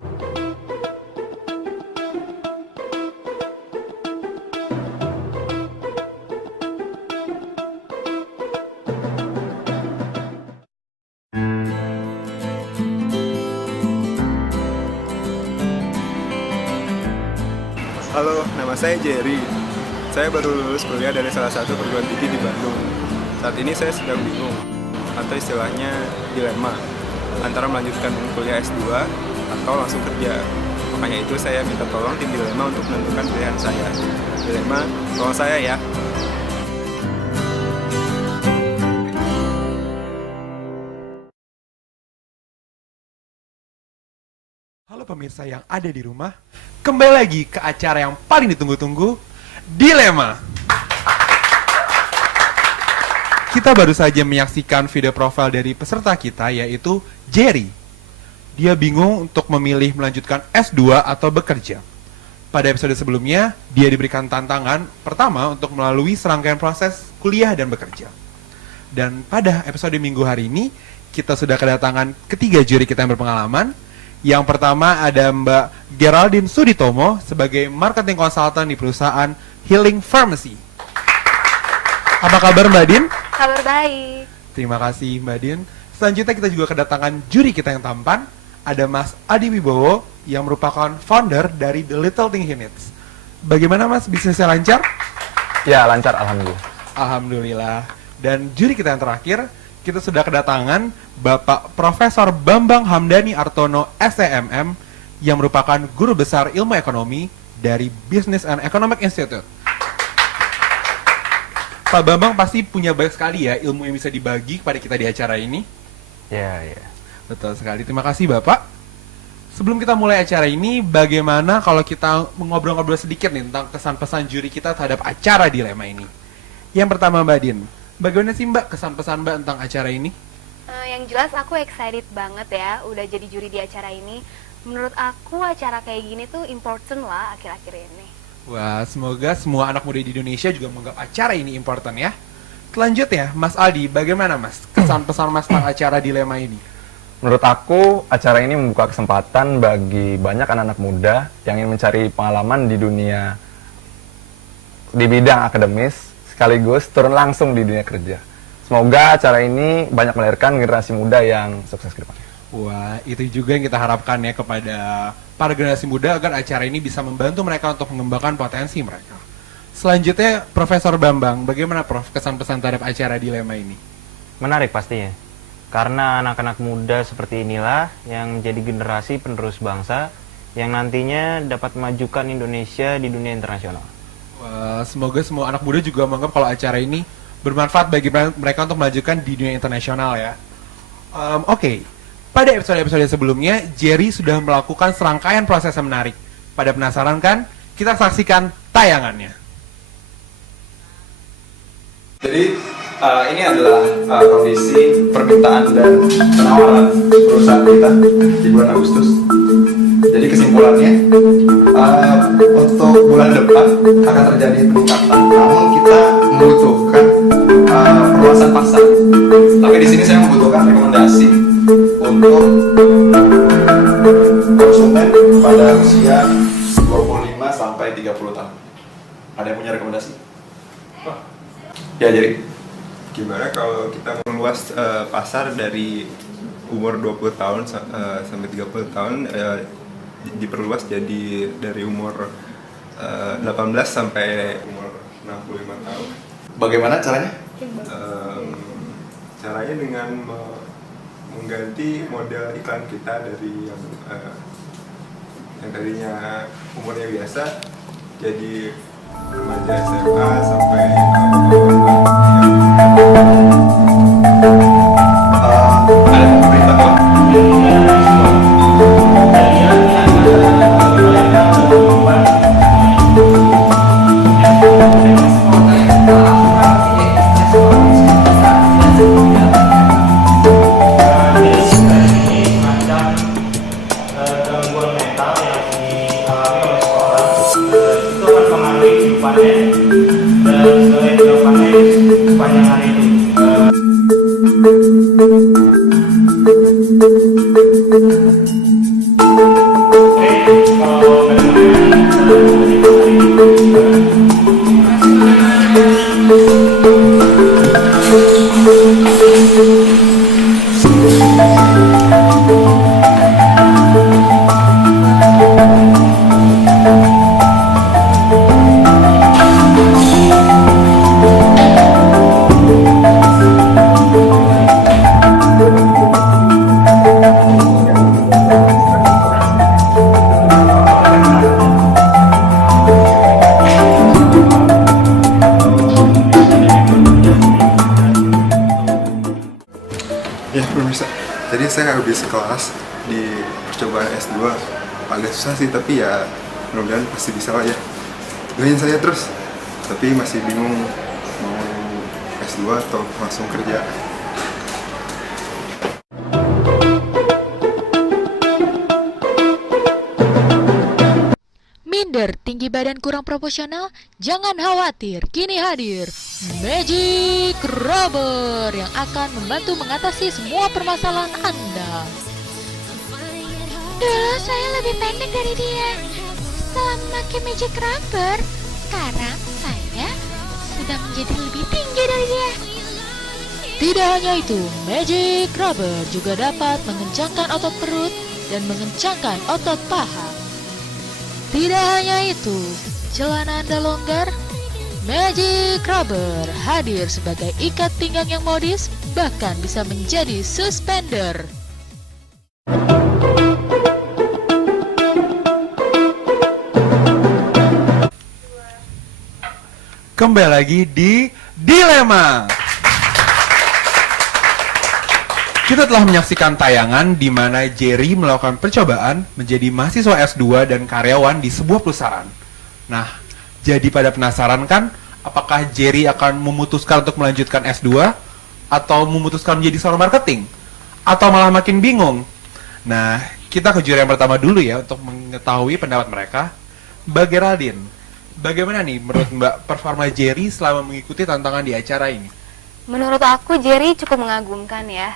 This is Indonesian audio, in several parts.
Halo, nama saya Jerry. Saya baru lulus kuliah dari salah satu perguruan tinggi di Bandung. Saat ini saya sedang bingung, atau istilahnya dilema, antara melanjutkan kuliah S2 atau langsung kerja. Makanya itu saya minta tolong tim Dilema untuk menentukan pilihan saya. Dilema, tolong saya ya. Halo pemirsa yang ada di rumah, kembali lagi ke acara yang paling ditunggu-tunggu, Dilema. Kita baru saja menyaksikan video profil dari peserta kita, yaitu Jerry. Dia bingung untuk memilih melanjutkan S2 atau bekerja. Pada episode sebelumnya, dia diberikan tantangan pertama untuk melalui serangkaian proses kuliah dan bekerja. Dan pada episode minggu hari ini, kita sudah kedatangan ketiga juri kita yang berpengalaman. Yang pertama ada Mbak Geraldine Suditomo sebagai marketing consultant di perusahaan Healing Pharmacy. Apa kabar Mbak Din? Kabar baik. Terima kasih Mbak Din. Selanjutnya kita juga kedatangan juri kita yang tampan. Ada Mas Adi Wibowo yang merupakan founder dari The Little Thing He Needs. Bagaimana Mas, bisnisnya lancar? Ya, lancar, alhamdulillah. Alhamdulillah. Dan juri kita yang terakhir, kita sudah kedatangan Bapak Profesor Bambang Hamdani Artono SEMM yang merupakan guru besar ilmu ekonomi dari Business and Economic Institute. Pak Bambang pasti punya banyak sekali ya ilmu yang bisa dibagi kepada kita di acara ini. Ya. Betul sekali, terima kasih Bapak. Sebelum kita mulai acara ini, bagaimana kalau kita ngobrol-ngobrol sedikit nih tentang kesan-pesan juri kita terhadap acara Dilema ini. Yang pertama Mbak Din, bagaimana sih Mbak kesan-pesan Mbak tentang acara ini? Yang jelas aku excited banget ya udah jadi juri di acara ini. Menurut aku acara kayak gini tuh important lah akhir-akhir ini. Wah, semoga semua anak muda di Indonesia juga menganggap acara ini important ya. Selanjutnya, Mas Aldi, bagaimana Mas kesan-pesan Mas tentang acara Dilema ini? Menurut aku, acara ini membuka kesempatan bagi banyak anak-anak muda yang ingin mencari pengalaman di dunia di bidang akademis, sekaligus turun langsung di dunia kerja. Semoga acara ini banyak melahirkan generasi muda yang sukses ke depannya. Wah, itu juga yang kita harapkan ya kepada para generasi muda agar acara ini bisa membantu mereka untuk mengembangkan potensi mereka. Selanjutnya, Profesor Bambang, bagaimana Prof kesan-pesan terhadap acara Dilema ini? Menarik pastinya, karena anak-anak muda seperti inilah yang menjadi generasi penerus bangsa yang nantinya dapat memajukan Indonesia di dunia internasional. Wah, semoga semua anak muda juga menganggap kalau acara ini bermanfaat bagi mereka untuk memajukan di dunia internasional ya. Oke. Pada episode-episode sebelumnya, Jerry sudah melakukan serangkaian proses yang menarik. Pada penasaran kan? Kita saksikan tayangannya. Jadi ini adalah kondisi permintaan dan penawaran perusahaan kita di bulan Agustus. Jadi kesimpulannya untuk bulan depan akan terjadi peningkatan, namun kita membutuhkan perluasan pasar. Tapi di sini saya membutuhkan rekomendasi untuk konsumen pada usia 25 sampai 30 tahun. Ada yang punya rekomendasi? Ya, jadi gimana kalau kita meluas pasar dari umur 20 tahun sampai 30 tahun diperluas jadi dari umur 18 sampai umur 65 tahun. Bagaimana caranya? Caranya dengan mengganti model iklan kita dari yang tadinya umurnya biasa jadi remaja SMA sampai ada pemerintah Ya pemirsa, jadi saya habis kelas di percobaan S2. Agak susah sih, tapi ya mudah-mudahan pasti bisa lah ya. Doain saya terus, tapi masih bingung mau S2 atau langsung kerja. Minder, tinggi badan kurang proporsional? Jangan khawatir, kini hadir Magic Rubber yang akan membantu mengatasi semua permasalahan Anda. Dulu saya lebih pendek dari dia. Setelah memakai Magic Rubber, sekarang saya sudah menjadi lebih tinggi dari dia. Tidak hanya itu, Magic Rubber juga dapat mengencangkan otot perut dan mengencangkan otot paha. Tidak hanya itu, celana Anda longgar, Magic Rubber hadir sebagai ikat pinggang yang modis, bahkan bisa menjadi suspender. Kembali lagi di Dilema. Kita telah menyaksikan tayangan di mana Jerry melakukan percobaan menjadi mahasiswa S2 dan karyawan di sebuah perusahaan. Nah, jadi pada penasaran kan, apakah Jerry akan memutuskan untuk melanjutkan S2 atau memutuskan menjadi seorang marketing? Atau malah makin bingung? Nah, kita ke juri yang pertama dulu ya untuk mengetahui pendapat mereka. Mbak Geraldine, bagaimana nih menurut Mbak performa Jerry selama mengikuti tantangan di acara ini? Menurut aku Jerry cukup mengagumkan ya.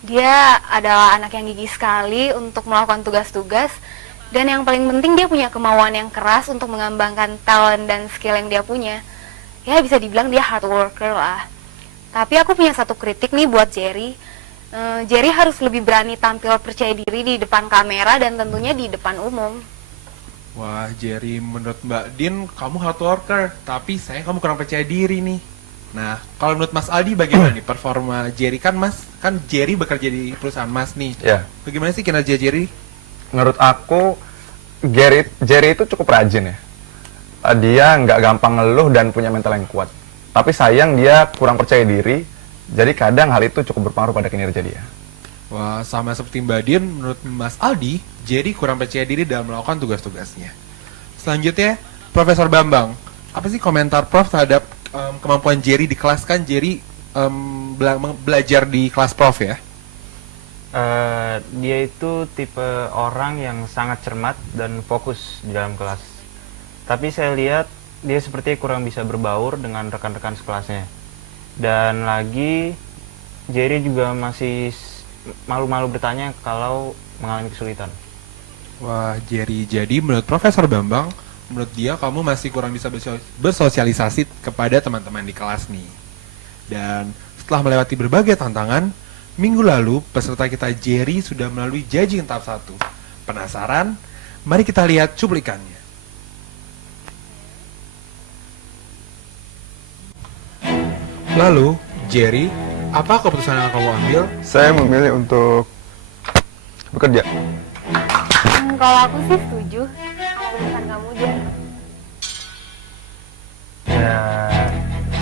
Dia adalah anak yang gigih sekali untuk melakukan tugas-tugas, dan yang paling penting dia punya kemauan yang keras untuk mengembangkan talent dan skill yang dia punya. Ya bisa dibilang dia hard worker lah. Tapi aku punya satu kritik nih buat Jerry. Jerry harus lebih berani tampil percaya diri di depan kamera dan tentunya di depan umum. Wah, Jerry, menurut Mbak Din, kamu hard worker, tapi saya kamu kurang percaya diri nih. Nah, kalau menurut Mas Aldi bagaimana nih performa Jerry? Kan Jerry bekerja di perusahaan Mas nih. Ya. Bagaimana sih kinerja Jerry? Menurut aku, Jerry itu cukup rajin ya. Dia nggak gampang ngeluh dan punya mental yang kuat. Tapi sayang dia kurang percaya diri, jadi kadang hal itu cukup berpengaruh pada kinerja dia. Wah, sama seperti Mbak Din, menurut Mas Aldi, Jerry kurang percaya diri dalam melakukan tugas-tugasnya. Selanjutnya, Profesor Bambang. Apa sih komentar Prof terhadap kemampuan Jerry di kelas? Kan Jerry belajar di kelas Prof ya? Dia itu tipe orang yang sangat cermat dan fokus di dalam kelas. Tapi saya lihat dia sepertinya kurang bisa berbaur dengan rekan-rekan sekelasnya. Dan lagi Jerry juga masih malu-malu bertanya kalau mengalami kesulitan. Wah, Jerry, jadi menurut Profesor Bambang, menurut dia kamu masih kurang bisa bersosialisasi kepada teman-teman di kelas nih. Dan setelah melewati berbagai tantangan, minggu lalu peserta kita Jerry sudah melalui judging tahap 1. Penasaran? Mari kita lihat cuplikannya. Lalu, Jerry, apa keputusan yang kamu ambil? Saya memilih untuk bekerja. Kalau aku sih setuju keputusan kamu, Jerry. Ya,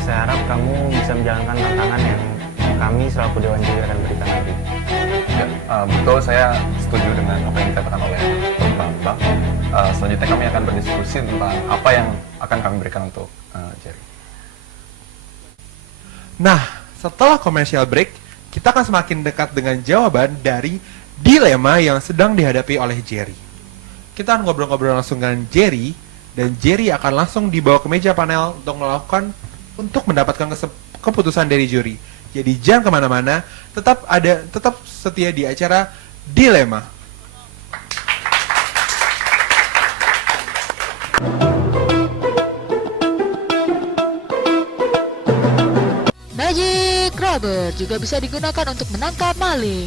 saya harap kamu bisa menjalankan tantangan yang kami selaku Dewan Juri akan berikan nanti. Ya, betul, saya setuju dengan apa yang dikatakan oleh Prof. Bambang. Selanjutnya kami akan berdiskusi tentang apa yang akan kami berikan untuk Jerry. Nah, setelah commercial break, kita akan semakin dekat dengan jawaban dari dilema yang sedang dihadapi oleh Jerry. Kita akan ngobrol-ngobrol langsung dengan Jerry, dan Jerry akan langsung dibawa ke meja panel untuk mendapatkan keputusan dari juri. Jadi jangan kemana-mana, tetap setia di acara Dilema. Grabber juga bisa digunakan untuk menangkap maling.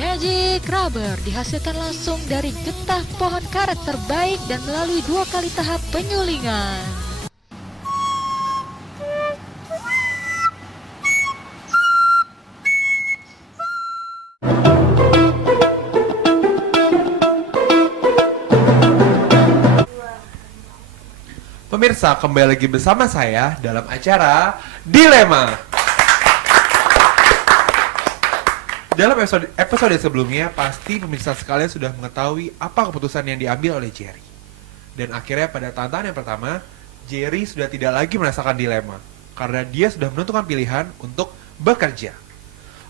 Magic Grabber dihasilkan langsung dari getah pohon karet terbaik dan melalui 2 kali tahap penyulingan. Pemirsa, kembali lagi bersama saya dalam acara Dilema. Dalam episode sebelumnya, pasti pemirsa sekalian sudah mengetahui apa keputusan yang diambil oleh Jerry. Dan akhirnya pada tantangan yang pertama, Jerry sudah tidak lagi merasakan dilema, karena dia sudah menentukan pilihan untuk bekerja.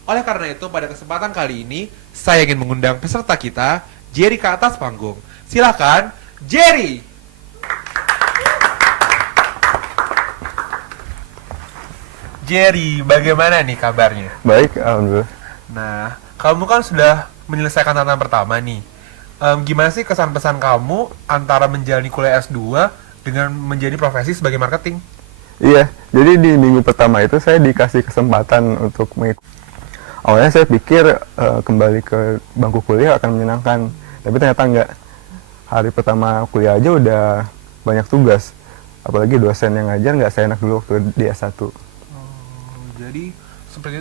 Oleh karena itu, pada kesempatan kali ini, saya ingin mengundang peserta kita, Jerry, ke atas panggung. Silakan, Jerry! Jerry, bagaimana nih kabarnya? Baik, alhamdulillah. Nah, kamu kan sudah menyelesaikan tantangan pertama nih. Gimana sih kesan-pesan kamu antara menjalani kuliah S2 dengan menjadi profesi sebagai marketing? Iya, jadi di minggu pertama itu saya dikasih kesempatan untuk mengikuti. Awalnya saya pikir kembali ke bangku kuliah akan menyenangkan, tapi ternyata enggak. Hari pertama kuliah aja udah banyak tugas, apalagi dosen yang ngajar nggak seenak dulu waktu di S1. Jadi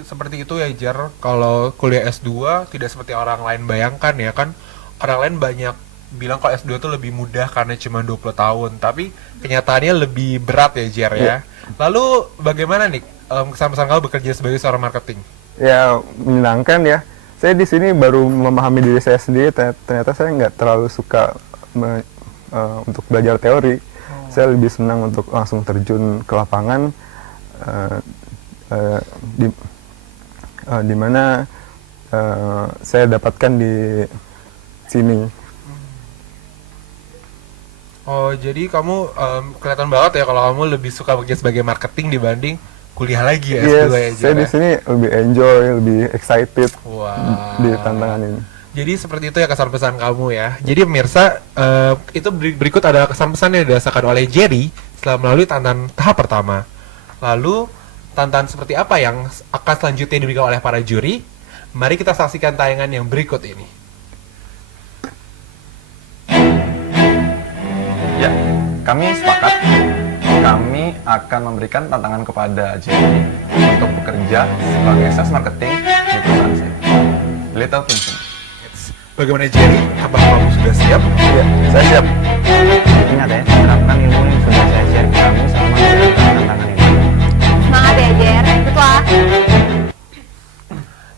seperti itu ya, Jer. Kalau kuliah S2 tidak seperti orang lain bayangkan ya kan. Orang lain banyak bilang kalau S2 itu lebih mudah karena cuma 20 tahun, tapi kenyataannya lebih berat ya, Jer ya. Lalu bagaimana nih kesan-pesan kamu bekerja sebagai seorang marketing? Ya, menyenangkan ya. Saya di sini baru memahami diri saya sendiri. Ternyata saya nggak terlalu suka untuk belajar teori. Saya lebih senang untuk langsung terjun ke lapangan. Di mana saya dapatkan di sini. Oh, jadi kamu kelihatan banget ya kalau kamu lebih suka bekerja sebagai marketing dibanding kuliah lagi ya, S2 ya, saya di sini lebih enjoy, lebih excited di tantangan ini. Jadi seperti itu ya kesan pesan kamu ya. Jadi pemirsa, itu berikut adalah kesan pesan yang dirasakan oleh Jerry setelah melalui tantangan tahap pertama. Lalu tantangan seperti apa yang akan selanjutnya diberikan oleh para juri? Mari kita saksikan tayangan yang berikut ini. Ya, kami sepakat. Kami akan memberikan tantangan kepada Jerry untuk bekerja sebagai sales marketing di perusahaan saya, Little Kingston. Bagaimana Jerry? Apakah kamu sudah siap? Ya, saya siap. Ingat ya, terapkan ilmu yang sudah saya share ke kamu selama menjalankan tantangan ini. Semangat ya, Jer. Ikutlah.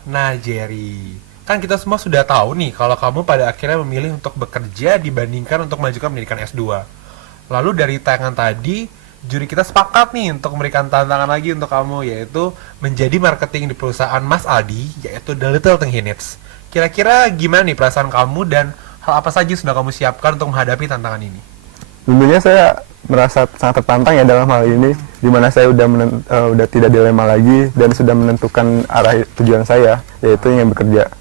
Nah, Jerry, kan kita semua sudah tahu nih kalau kamu pada akhirnya memilih untuk bekerja dibandingkan untuk melanjutkan pendidikan S2. Lalu dari tayangan tadi, juri kita sepakat nih untuk memberikan tantangan lagi untuk kamu, yaitu menjadi marketing di perusahaan Mas Aldi, yaitu The Little Tinghinids. Kira-kira gimana nih perasaan kamu dan hal apa saja sudah kamu siapkan untuk menghadapi tantangan ini? Tentunya saya merasa sangat tertantang ya dalam hal ini, di mana saya udah tidak dilema lagi dan sudah menentukan arah tujuan saya, yaitu ingin bekerja.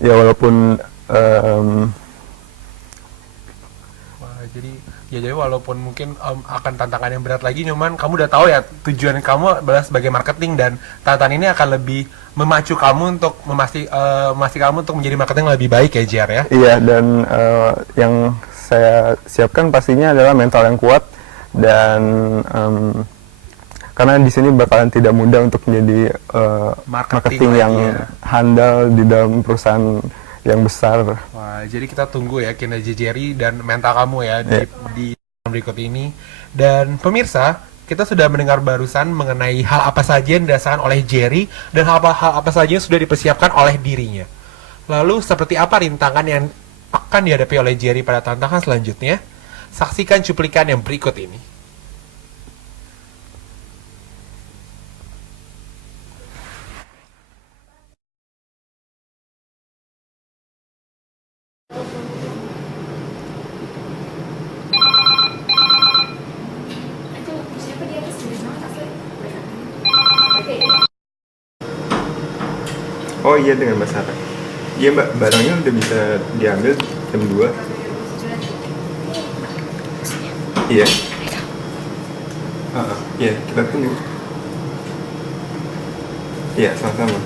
Ya walaupun jadi walaupun mungkin akan tantangan yang berat lagi, cuman kamu udah tahu ya tujuan kamu adalah sebagai marketing, dan tantangan ini akan lebih memacu kamu untuk memastikan kamu untuk menjadi marketing lebih baik ya, Jer ya. Iya, dan yang saya siapkan pastinya adalah mental yang kuat, dan karena di sini bakalan tidak mudah untuk menjadi marketing yang handal di dalam perusahaan yang besar. Wah, jadi kita tunggu ya kinerja Jerry dan mental kamu ya di berikut ini. Dan pemirsa, kita sudah mendengar barusan mengenai hal apa saja yang dirasakan oleh Jerry dan hal apa saja yang sudah dipersiapkan oleh dirinya. Lalu seperti apa rintangan yang akan dihadapi oleh Jerry pada tantangan selanjutnya? Saksikan cuplikan yang berikut ini. Oh iya, dengan Mbak Sarah. Iya Mbak, barangnya udah bisa diambil jam 2. Iya. Iya, kita tunggu. Iya, sama-sama.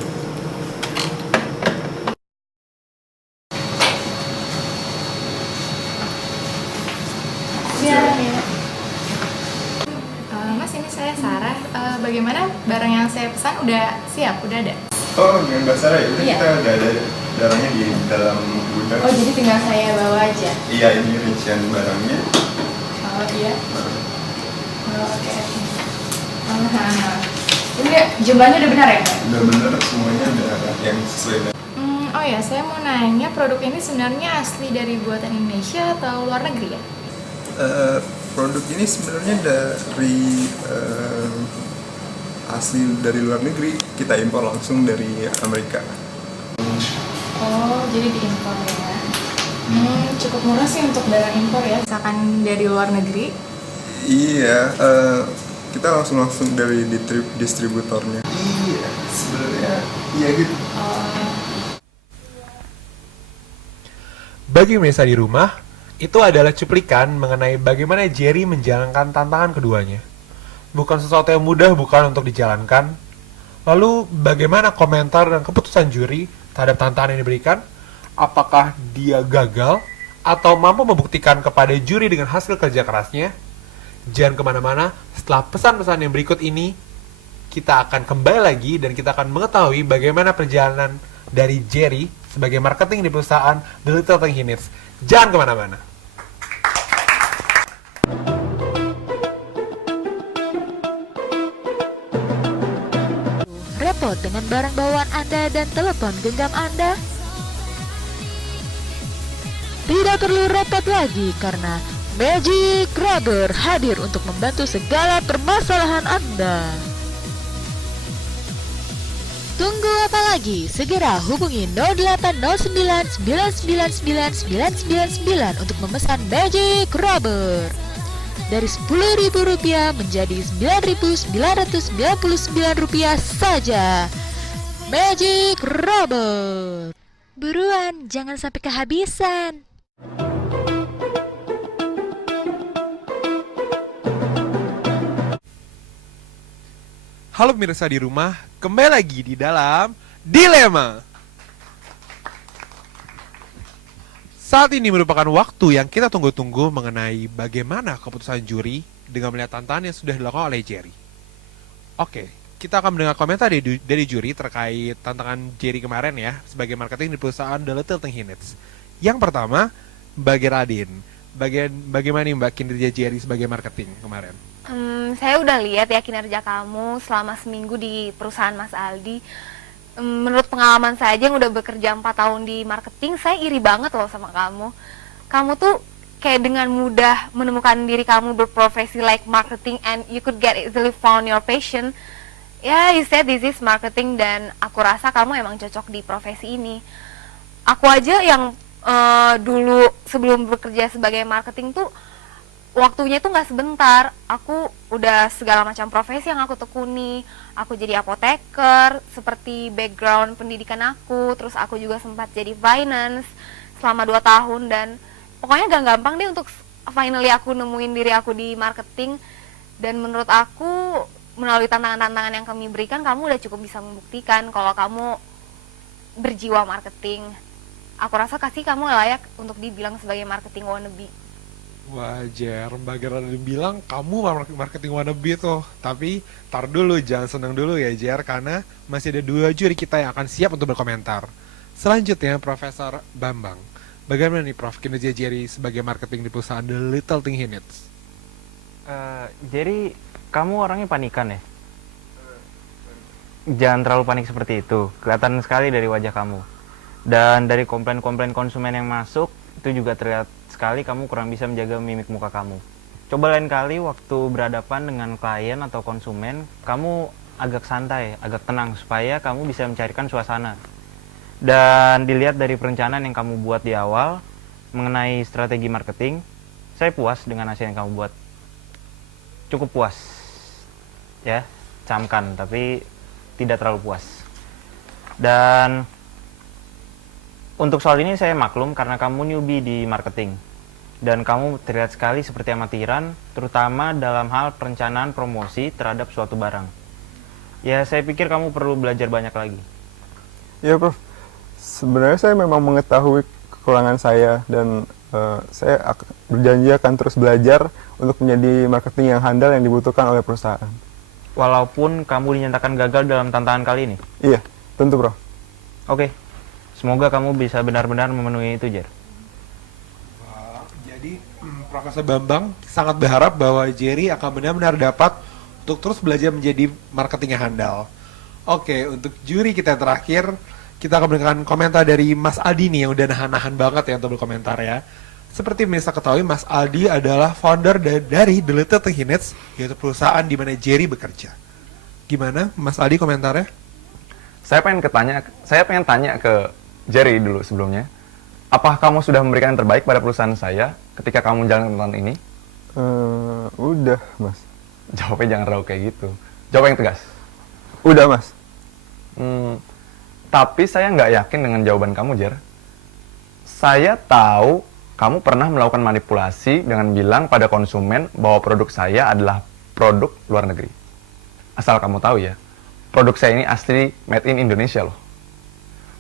Mas, ini saya Sarah. Bagaimana barang yang saya pesan udah siap, udah ada? Oh, dengan Mbak Sarah ya, udah Iya. kita udah ada barangnya di dalam gudang. Oh, jadi tinggal saya bawa aja? Iya, ini rincian barangnya. Oh, iya? Oh, oke. Udah, jumlahnya udah benar ya? Udah bener, semuanya udah yang sesuai dengan. Oh ya, saya mau nanya, produk ini sebenarnya asli dari buatan Indonesia atau luar negeri ya? Produk ini sebenarnya dari asli dari luar negeri, kita impor langsung dari Amerika. Oh, jadi diimpor ya? Cukup murah sih untuk barang impor ya, misalkan dari luar negeri. Iya, kita langsung dari distributornya. Iya, sebenarnya iya gitu. Bagi pemirsa di rumah, itu adalah cuplikan mengenai bagaimana Jerry menjalankan tantangan keduanya. Bukan sesuatu yang mudah, bukan untuk dijalankan. Lalu, bagaimana komentar dan keputusan juri terhadap tantangan yang diberikan? Apakah dia gagal atau mampu membuktikan kepada juri dengan hasil kerja kerasnya? Jangan kemana-mana, setelah pesan-pesan yang berikut ini, kita akan kembali lagi dan kita akan mengetahui bagaimana perjalanan dari Jerry sebagai marketing di perusahaan The Little Thing He Needs. Jangan kemana-mana. Repot dengan barang bawaan Anda dan telepon genggam Anda? Tidak perlu repot lagi karena Magic Rubber hadir untuk membantu segala permasalahan Anda. Tunggu apa lagi? Segera hubungi 0809 999 999 untuk memesan Magic Rubber. Dari Rp10.000 menjadi Rp9.999 saja. Magic Rubber. Buruan, jangan sampai kehabisan. Halo pemirsa di rumah, kembali lagi di dalam Dilema. Saat ini merupakan waktu yang kita tunggu-tunggu mengenai bagaimana keputusan juri dengan melihat tantangan yang sudah dilakukan oleh Jerry. Oke, kita akan mendengar komentar dari juri terkait tantangan Jerry kemarin ya, sebagai marketing di perusahaan The Little Thing He Needs. Yang pertama, bagi Radin, bagaimana nih Mbak kinerja Jerry sebagai marketing kemarin? Saya udah lihat ya kinerja kamu selama seminggu di perusahaan Mas Aldi. Menurut pengalaman saya aja yang udah bekerja 4 tahun di marketing, saya iri banget loh sama kamu. Kamu tuh kayak dengan mudah menemukan diri kamu berprofesi like marketing and you could get easily found your passion. Ya, you said this is marketing dan aku rasa kamu emang cocok di profesi ini. Aku aja yang dulu sebelum bekerja sebagai marketing tuh waktunya tuh nggak sebentar. Aku udah segala macam profesi yang aku tekuni. Aku jadi apoteker, seperti background pendidikan aku. Terus aku juga sempat jadi finance selama 2 tahun. Dan pokoknya gak gampang deh untuk finally aku nemuin diri aku di marketing. Dan menurut aku melalui tantangan-tantangan yang kami berikan, kamu udah cukup bisa membuktikan kalau kamu berjiwa marketing. Aku rasa kamu layak untuk dibilang sebagai marketing wannabe. Wajar, Mbak Radin bilang kamu marketing wannabe tuh. Tapi tar dulu, jangan senang dulu ya Jer, karena masih ada 2 juri kita yang akan siap untuk berkomentar. Selanjutnya Profesor Bambang. Bagaimana nih Prof kinerja Jerry sebagai marketing di perusahaan The Little Thing He Needs? Jerry, kamu orangnya panikan ya? Jangan terlalu panik seperti itu. Kelihatan sekali dari wajah kamu. Dan dari komplain-komplain konsumen yang masuk, itu juga terlihat sekali kamu kurang bisa menjaga mimik muka kamu. Coba lain kali waktu berhadapan dengan klien atau konsumen, kamu agak santai, agak tenang, supaya kamu bisa mencairkan suasana. Dan dilihat dari perencanaan yang kamu buat di awal, mengenai strategi marketing, saya puas dengan hasil yang kamu buat. Cukup puas. Ya, camkan, tapi tidak terlalu puas. Dan Untuk soal ini saya maklum karena kamu newbie di marketing. Dan kamu terlihat sekali seperti amatiran, terutama dalam hal perencanaan promosi terhadap suatu barang. Ya, saya pikir kamu perlu belajar banyak lagi. Ya, Prof. Sebenarnya saya memang mengetahui kekurangan saya dan saya berjanji akan terus belajar untuk menjadi marketing yang handal yang dibutuhkan oleh perusahaan. Walaupun kamu dinyatakan gagal dalam tantangan kali ini. Iya, tentu, Prof. Oke, semoga kamu bisa benar-benar memenuhi itu, Jer. Jadi Profesor Bambang sangat berharap bahwa Jerry akan benar-benar dapat untuk terus belajar menjadi marketing yang handal. Oke, untuk juri kita yang terakhir, kita akan mendengarkan komentar dari Mas Aldi nih yang udah nahan-nahan banget ya untuk berkomentar ya. Seperti bisa ketahui, Mas Aldi adalah founder dari The Little Thing He Needs, yaitu perusahaan di mana Jerry bekerja. Gimana Mas Aldi komentarnya? Saya pengen tanya ke Jerry dulu sebelumnya. Apakah kamu sudah memberikan yang terbaik pada perusahaan saya ketika kamu menjalankan tentang ini? Udah, Mas. Jawabnya jangan ragu kayak gitu. Jawab yang tegas. Udah, Mas. Tapi saya nggak yakin dengan jawaban kamu, Jer. Saya tahu kamu pernah melakukan manipulasi dengan bilang pada konsumen bahwa produk saya adalah produk luar negeri. Asal kamu tahu ya, produk saya ini asli made in Indonesia loh.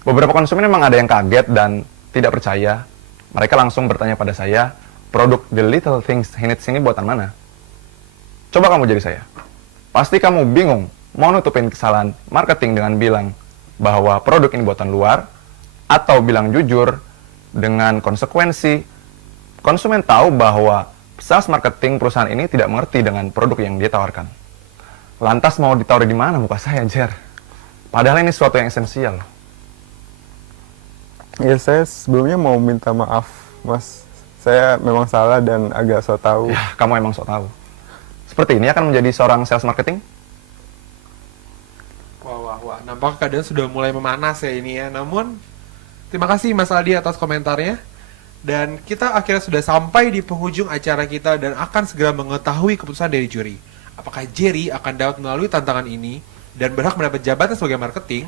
Beberapa konsumen memang ada yang kaget dan tidak percaya. Mereka langsung bertanya pada saya, produk The Little Things He Needs ini buatan mana? Coba kamu jadi saya. Pasti kamu bingung mau nutupin kesalahan marketing dengan bilang bahwa produk ini buatan luar, atau bilang jujur dengan konsekuensi konsumen tahu bahwa sales marketing perusahaan ini tidak mengerti dengan produk yang dia tawarkan. Lantas mau ditaruh di mana muka saya, Jer? Padahal ini sesuatu yang esensial. Ya, saya sebelumnya mau minta maaf, Mas. Saya memang salah dan agak sok tahu. Ya, kamu emang sok tahu. Seperti ini akan menjadi seorang sales marketing? Wah. Nampaknya keadaan sudah mulai memanas ya ini ya. Namun, terima kasih Mas Aldi atas komentarnya. Dan kita akhirnya sudah sampai di penghujung acara kita dan akan segera mengetahui keputusan dari juri. Apakah Jerry akan dapat melalui tantangan ini dan berhak mendapat jabatan sebagai marketing,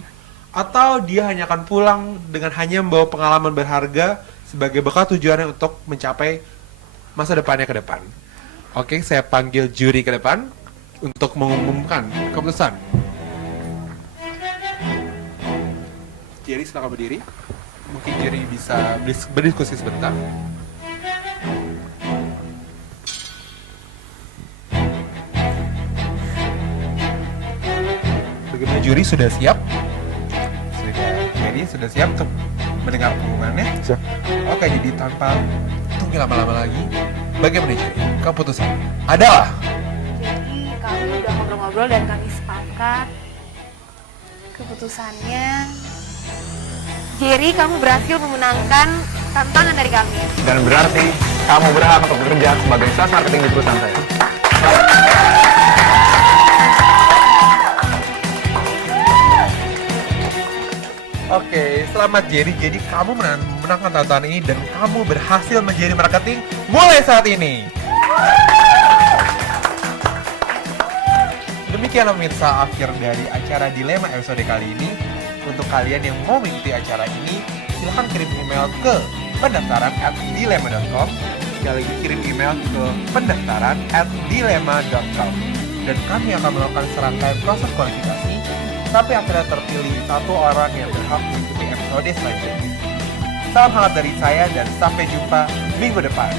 atau dia hanya akan pulang dengan hanya membawa pengalaman berharga sebagai bekal tujuannya untuk mencapai masa depannya ke depan. Oke, saya panggil juri ke depan untuk mengumumkan keputusan. Jerry, silakan berdiri. Mungkin Jerry bisa berdiskusi sebentar. Bagaimana juri, sudah siap? Jadi sudah siap untuk mendengar pengumumannya? Siap. Oke, jadi tanpa tunggu lama-lama lagi, bagaimana jadi keputusan adalah? Jadi kami udah ngobrol-ngobrol dan kami sepakat keputusannya Jerry, kamu berhasil memenangkan tantangan dari kami. Dan berarti kamu berhak untuk bekerja sebagai sales marketing di perusahaan saya. Oke, selamat Jerry. Jadi kamu memenangkan tantangan ini dan kamu berhasil menjadi marketing mulai saat ini. Demikianlah pemirsa akhir dari acara Dilema episode kali ini. Untuk kalian yang mau mengikuti acara ini, silahkan kirim email ke pendaftaran@dilema.com. Sekali lagi kirim email ke pendaftaran@dilema.com. Dan kami akan melakukan serangkaian proses kualifikasi sampai akhirnya terpilih satu orang yang berhak mengikuti episode selanjutnya. Salam hangat dari saya dan sampai jumpa minggu depan.